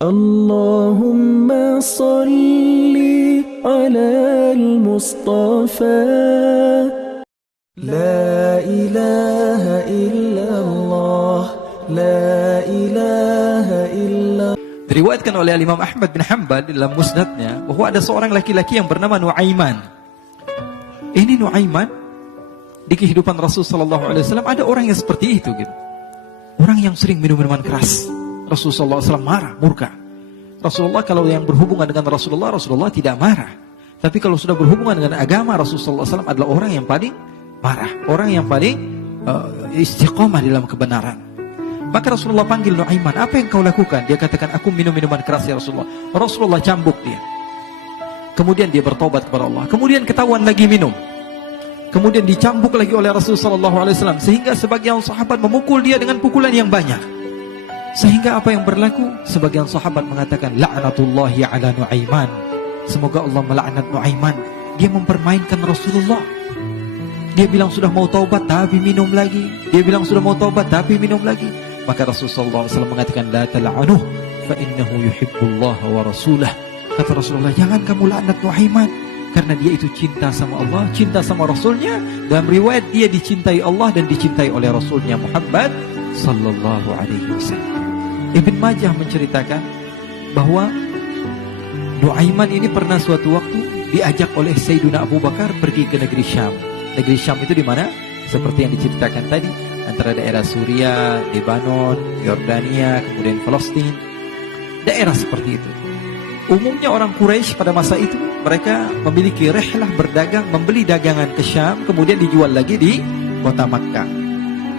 Allahumma salli ala al-Mustafa. La ilaha illallah, la ilaha illallah. Diriwayatkan oleh Imam Ahmad bin Hanbal dalam musnadnya bahwa ada seorang laki-laki yang bernama Nuaiman. Ini Nuaiman di kehidupan Rasulullah SAW ada orang yang seperti itu gitu. Orang yang sering minum minuman keras. Rasulullah SAW marah, murka. Rasulullah kalau yang berhubungan dengan Rasulullah tidak marah. Tapi kalau sudah berhubungan dengan agama, Rasulullah SAW adalah orang yang paling marah. Orang yang paling istiqomah dalam kebenaran. Maka Rasulullah panggil Nuaiman, apa yang kau lakukan? Dia katakan, aku minum minuman keras ya Rasulullah. Rasulullah cambuk dia. Kemudian dia bertobat kepada Allah. Kemudian ketahuan lagi minum. Kemudian dicambuk lagi oleh Rasulullah SAW. Sehingga sebagian sahabat memukul dia dengan pukulan yang banyak. Sehingga apa yang berlaku? Sebagian sahabat mengatakan, la'natullahi ala Nuaiman. Semoga Allah melaknat Nuaiman. Dia mempermainkan Rasulullah. Dia bilang sudah mau taubat tapi minum lagi. Dia bilang sudah mau taubat tapi minum lagi. Maka Rasulullah SAW mengatakan, la tal'anuh fa innahu yuhibbullaha wa rasulah. Kata Rasulullah, jangan kamu laknat Nuaiman, karena dia itu cinta sama Allah, cinta sama Rasulnya. Dalam riwayat dia dicintai Allah dan dicintai oleh Rasulnya Muhammad sallallahu alaihi wasallam. Ibn Majah menceritakan bahwa Nuaiman ini pernah suatu waktu diajak oleh Sayyidina Abu Bakar pergi ke negeri Syam. Negeri Syam itu di mana? Seperti yang diceritakan tadi, antara daerah Suriah, Lebanon, Yordania, kemudian Palestina. Daerah seperti itu. Umumnya orang Quraisy pada masa itu mereka memiliki rihlah berdagang, membeli dagangan ke Syam, kemudian dijual lagi di kota Makkah.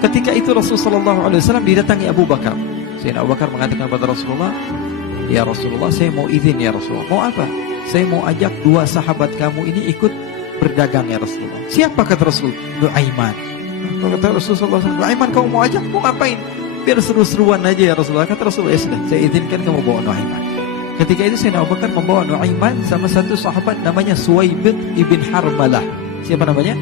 Ketika itu Rasulullah SAW didatangi Abu Bakar. Sayyidina Abu Bakar mengatakan kepada Rasulullah, ya Rasulullah, saya mau izin ya Rasulullah. Mau apa? Saya mau ajak dua sahabat kamu ini ikut berdagang ya Rasulullah. Siapa kata Rasul? Nuaiman. Kata Rasulullah, Nuaiman kamu mau ajak, mau ngapain? Biar seru-seruan aja ya Rasulullah. Kata Rasulullah, ya sudah, saya izinkan kamu bawa Nuaiman. Ketika itu Sayyidina Abu Bakar membawa Nuaiman sama satu sahabat namanya Suwaibid ibn Harmalah. Siapa namanya?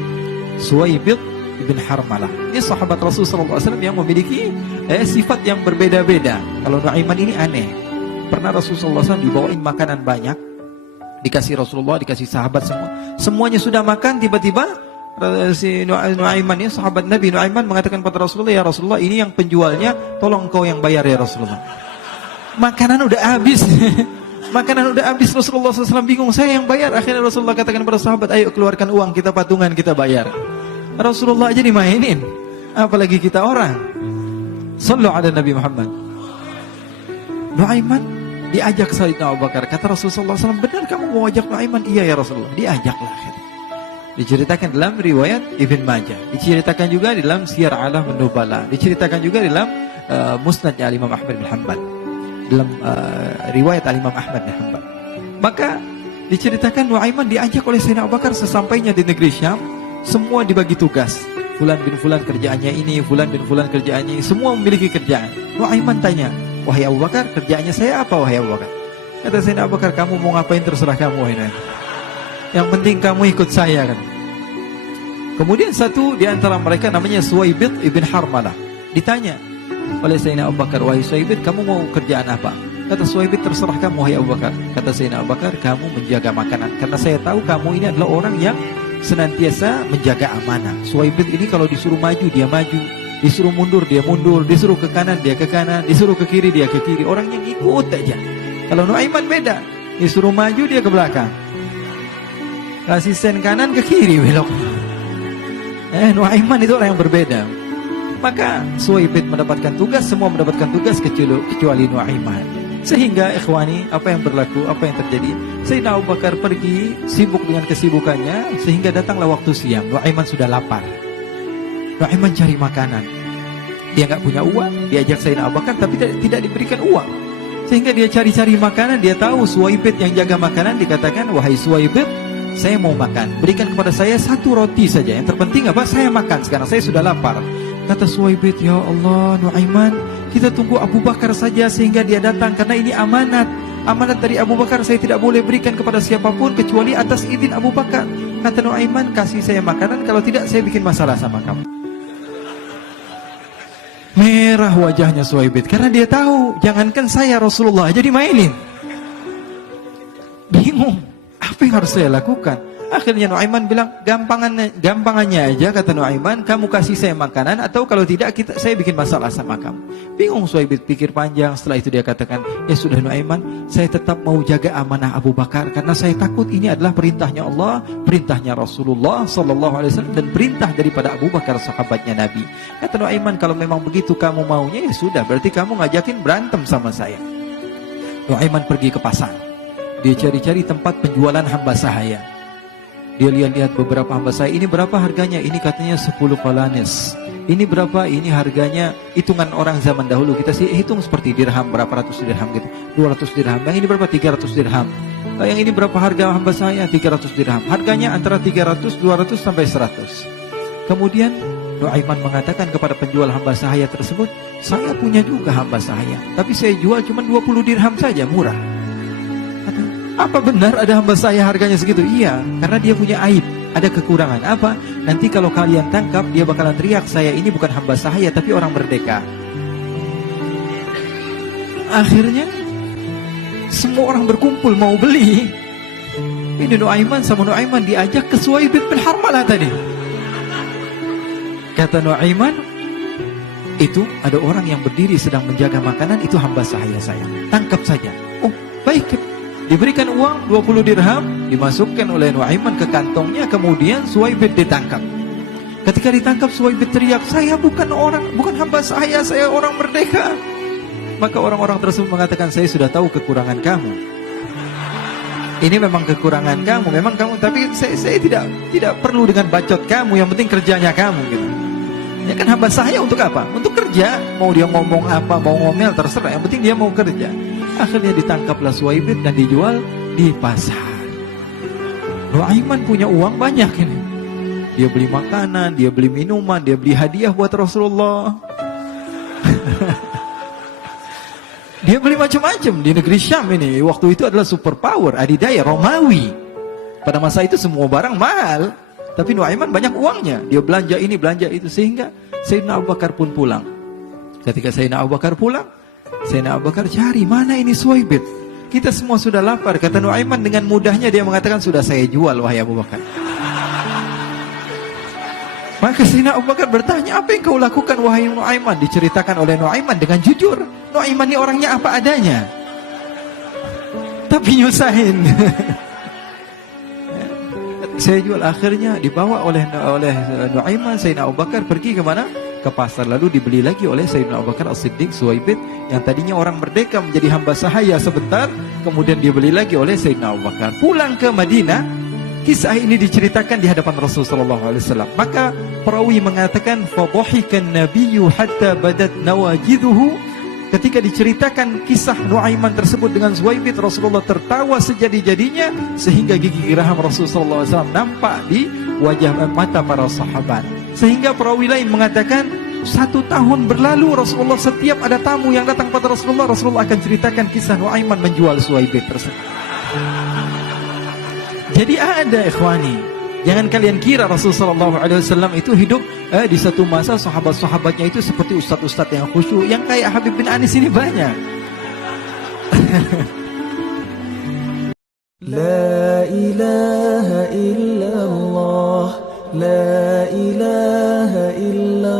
Suwaibid ibn Harmalah. Ini sahabat Rasulullah SAW yang memiliki sifat yang berbeda-beda. Kalau Nuaiman ini aneh. Pernah Rasulullah SAW dibawain makanan banyak, dikasih Rasulullah, dikasih sahabat semua. Semuanya sudah makan, tiba-tiba si Nuaiman ini, sahabat Nabi Nuaiman mengatakan kepada Rasulullah, ya Rasulullah, ini yang penjualnya, tolong kau yang bayar ya Rasulullah. Makanan udah habis. Makanan udah habis, Rasulullah SAW bingung, saya yang bayar. Akhirnya Rasulullah katakan kepada sahabat, ayo keluarkan uang, kita patungan, kita bayar. Rasulullah aja dimainin, apalagi kita orang. Sallu ala Nabi Muhammad. Nuaiman diajak Sayyidina Abu Bakar. Kata Rasulullah SAW, benar kamu mau ajak Nuaiman? Iya ya Rasulullah. Diajaklah. Diceritakan dalam riwayat Ibn Majah. Diceritakan juga dalam Siyar A'lam An-Nubala. Diceritakan juga dalam musnadnya Imam Ahmad bin Hanbal. Dalam riwayat Imam Ahmad bin Hanbal. Maka diceritakan Nuaiman diajak oleh Sayyidina Abu Bakar. Sesampainya di negeri Syam, semua dibagi tugas. Fulan bin Fulan kerjaannya ini, Fulan bin Fulan kerjaannya ini. Semua memiliki kerjaan. Nuaiman tanya, wahai Abu Bakar, kerjaannya saya apa wahai Abu Bakar? Kata Sayyidina Abu Bakar, kamu mau ngapain terserah kamu wahai Nuaiman. Yang penting kamu ikut saya kan. Kemudian satu di antara mereka namanya Suwaibid ibn Harmalah. Ditanya oleh Sayyidina Abu Bakar, wahai Suwaibid, kamu mau kerjaan apa? Kata Suwaibid, terserah kamu wahai Abu Bakar. Kata Sayyidina Abu Bakar, kamu menjaga makanan, karena saya tahu kamu ini adalah orang yang senantiasa menjaga amanah. Suwaibid ini kalau disuruh maju dia maju, disuruh mundur dia mundur, disuruh ke kanan dia ke kanan, disuruh ke kiri dia ke kiri. Orang yang ikut aja. Kalau Nuaiman beda, disuruh maju dia ke belakang, kasih sen kanan ke kiri belok. Nuaiman itu orang yang berbeda. Maka Suwaibid mendapatkan tugas, semua mendapatkan tugas kecuali Nuaiman. Sehingga ikhwani, apa yang berlaku, apa yang terjadi? Sayyidina Abu Bakar pergi sibuk dengan kesibukannya, sehingga datanglah waktu siang. Nuaiman sudah lapar. Nuaiman cari makanan. Dia nggak punya uang, diajak Sayyidina Abu Bakar tapi tidak diberikan uang. Sehingga dia cari-cari makanan. Dia tahu Suwaibid yang jaga makanan. Dikatakan, wahai Suwaibid, saya mau makan, berikan kepada saya satu roti saja. Yang terpenting apa? Saya makan sekarang, saya sudah lapar. Kata Suwaibid, ya Allah Nuaiman, kita tunggu Abu Bakar saja sehingga dia datang, karena ini amanat. Amanat dari Abu Bakar, saya tidak boleh berikan kepada siapapun kecuali atas izin Abu Bakar. Kata Nuaiman, kasih saya makanan, kalau tidak saya bikin masalah sama kamu. Merah wajahnya Suhaibit karena dia tahu jangankan saya, Rasulullah aja dimainin. Bingung, apa yang harus saya lakukan? Akhirnya Nuaiman bilang, gampangannya aja, kata Nuaiman, kamu kasih saya makanan, atau kalau tidak saya bikin masalah sama kamu. Bingung Suhaibit, pikir panjang. Setelah itu dia katakan, ya sudah Nuaiman, saya tetap mau jaga amanah Abu Bakar karena saya takut ini adalah perintahnya Allah, perintahnya Rasulullah SAW, dan perintah daripada Abu Bakar sahabatnya Nabi. Kata Nuaiman, kalau memang begitu kamu maunya, ya sudah, berarti kamu ngajakin berantem sama saya. Nuaiman pergi ke pasar. Dia cari-cari tempat penjualan hamba sahaya. Dia lihat-lihat beberapa hamba sahaya. Ini berapa harganya? Ini katanya 10 qalanis. Ini berapa? Ini harganya, hitungan orang zaman dahulu. Kita sih hitung seperti dirham, berapa ratus dirham gitu. 200 dirham. Yang ini berapa? 300 dirham. Yang ini berapa harga hamba sahaya? 300 dirham. Harganya antara 300, 200 sampai 100. Kemudian Nuaiman mengatakan kepada penjual hamba sahaya tersebut, saya punya juga hamba sahaya, tapi saya jual cuma 20 dirham saja, murah. Apa benar ada hamba saya harganya segitu? Iya, karena dia punya aib, ada kekurangan. Apa? Nanti kalau kalian tangkap, dia bakalan teriak, saya ini bukan hamba sahaya tapi orang merdeka. Akhirnya semua orang berkumpul mau beli. Ini Nuaiman sama Nuaiman diajak ke Suhaibit bin Harmalah tadi. Kata Nuaiman, itu ada orang yang berdiri sedang menjaga makanan, itu hamba sahaya saya, tangkap saja. Oh baik. Diberikan uang 20 dirham, dimasukkan oleh Nuaiman ke kantongnya, kemudian Suhaibit ditangkap. Ketika ditangkap, Suhaibit teriak, saya bukan hamba saya orang merdeka. Maka orang-orang tersebut mengatakan, saya sudah tahu kekurangan kamu. Ini memang kekurangan kamu, memang kamu, tapi saya tidak perlu dengan bacot kamu, yang penting kerjanya kamu gitu. Ya kan hamba saya untuk apa? Untuk kerja. Mau dia ngomong apa, mau ngomel terserah, yang penting dia mau kerja. Akhirnya ditangkaplah Suhaibit dan dijual di pasar. Nuaiman punya uang banyak ini. Dia beli makanan, dia beli minuman, dia beli hadiah buat Rasulullah. Dia beli macam-macam di negeri Syam ini. Waktu itu adalah superpower, adidaya, Romawi. Pada masa itu semua barang mahal. Tapi Nuaiman banyak uangnya. Dia belanja ini, belanja itu. Sehingga Sayyidina Abu Bakar pun pulang. Ketika Sayyidina Abu Bakar pulang, Sayyidina Abu Bakar cari, mana ini Suhaibit? Kita semua sudah lapar. Kata Nuaiman dengan mudahnya dia mengatakan, sudah saya jual wahai Abu Bakar. Maka Sayyidina Abu Bakar bertanya, apa yang kau lakukan wahai Nuaiman? Diceritakan oleh Nuaiman dengan jujur. Nuaiman ini orangnya apa adanya, tapi nyusahin. Saya jual. Akhirnya dibawa oleh Nuaiman, Sayyidina Abu Bakar pergi ke mana? Ke pasar, lalu dibeli lagi oleh Sayyidina Abu Bakar As-Siddiq. Suhaibit yang tadinya orang merdeka menjadi hamba sahaya sebentar, kemudian dibeli lagi oleh Sayyidina Abu Bakar. Pulang ke Madinah, kisah ini diceritakan di hadapan Rasulullah SAW. Maka perawi mengatakan, fadhahikan nabiyyu hatta badat nawajiduhu. Ketika diceritakan kisah Nuaiman tersebut dengan Suhaibit, Rasulullah tertawa sejadi-jadinya sehingga gigi geraham Rasulullah SAW nampak di wajah mata para sahabat. Sehingga perawi lain mengatakan 1 tahun berlalu Rasulullah, setiap ada tamu yang datang pada Rasulullah akan ceritakan kisah Nuaiman menjual Suhaibit tersebut. Jadi ada ikhwani, jangan kalian kira Rasulullah SAW itu hidup di satu masa sahabat-sahabatnya itu seperti ustadz-ustadz yang khusyuk, yang kayak Habib bin Anis ini banyak. La ilaha illallah, la